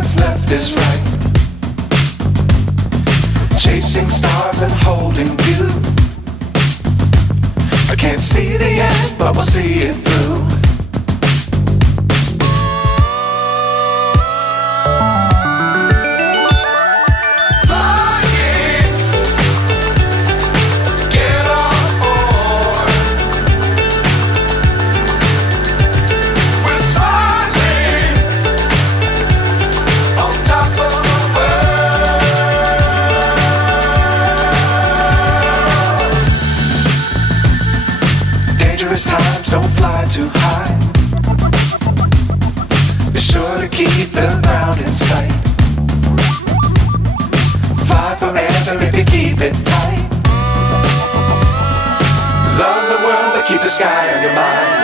what's left is right. Chasing stars and holding you. I can't see the end, but we'll see it through. Times don't fly too high. Be sure to keep the ground in sight. Fly forever if you keep it tight. Love the world but keep the sky on your mind.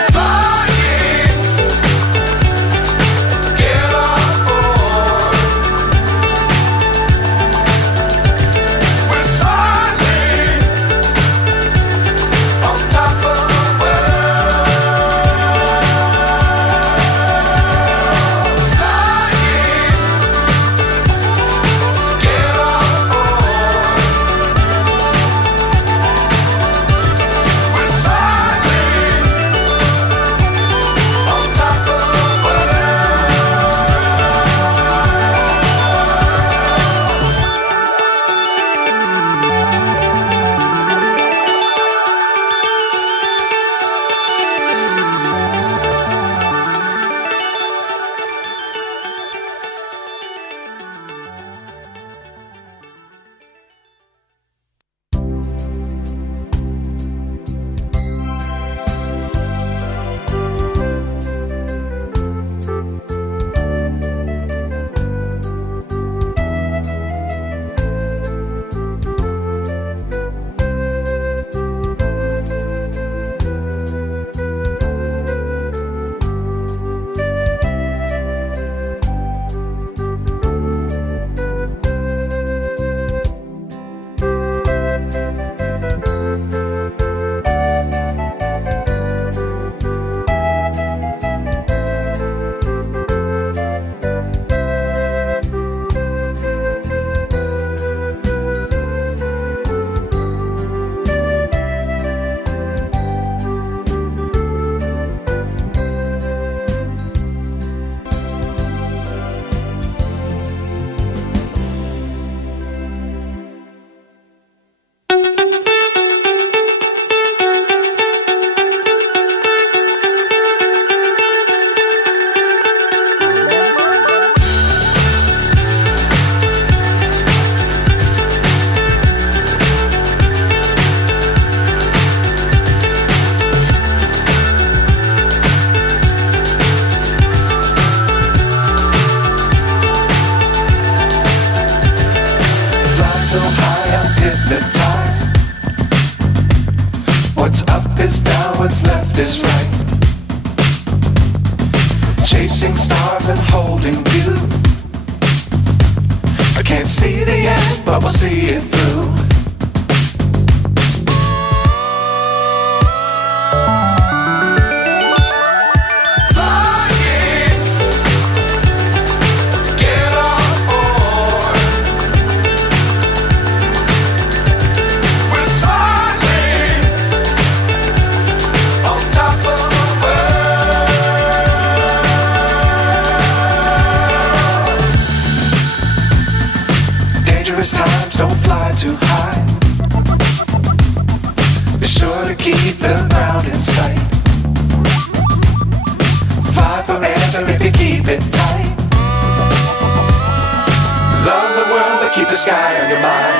So high I'm hypnotized. What's up is down, what's left is right. Chasing stars and holding you. I can't see the end, but we'll see it through. Times don't fly too high. Be sure to keep the ground in sight. Fly forever if you keep it tight. Love the world but keep the sky on your mind.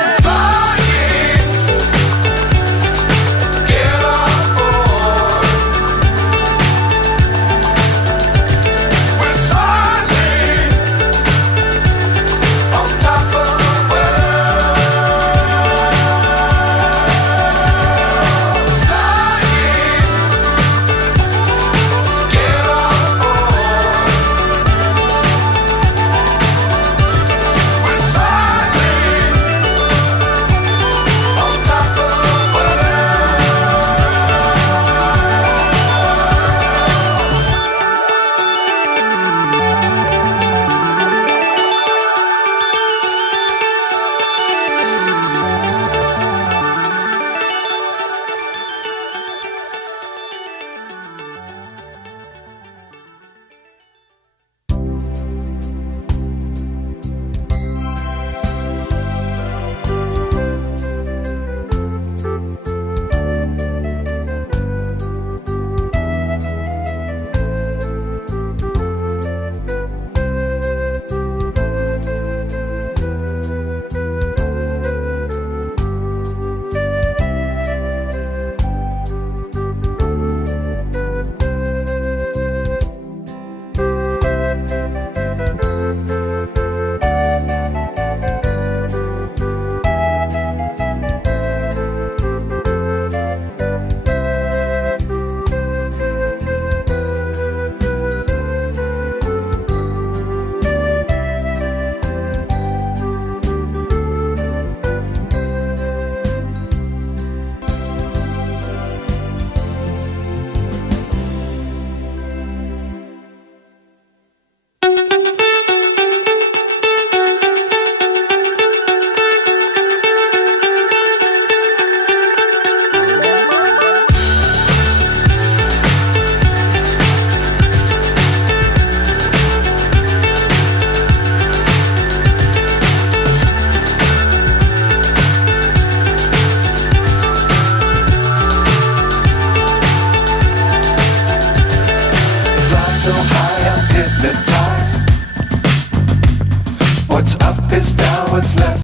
am hypnotized. What's up is down, what's left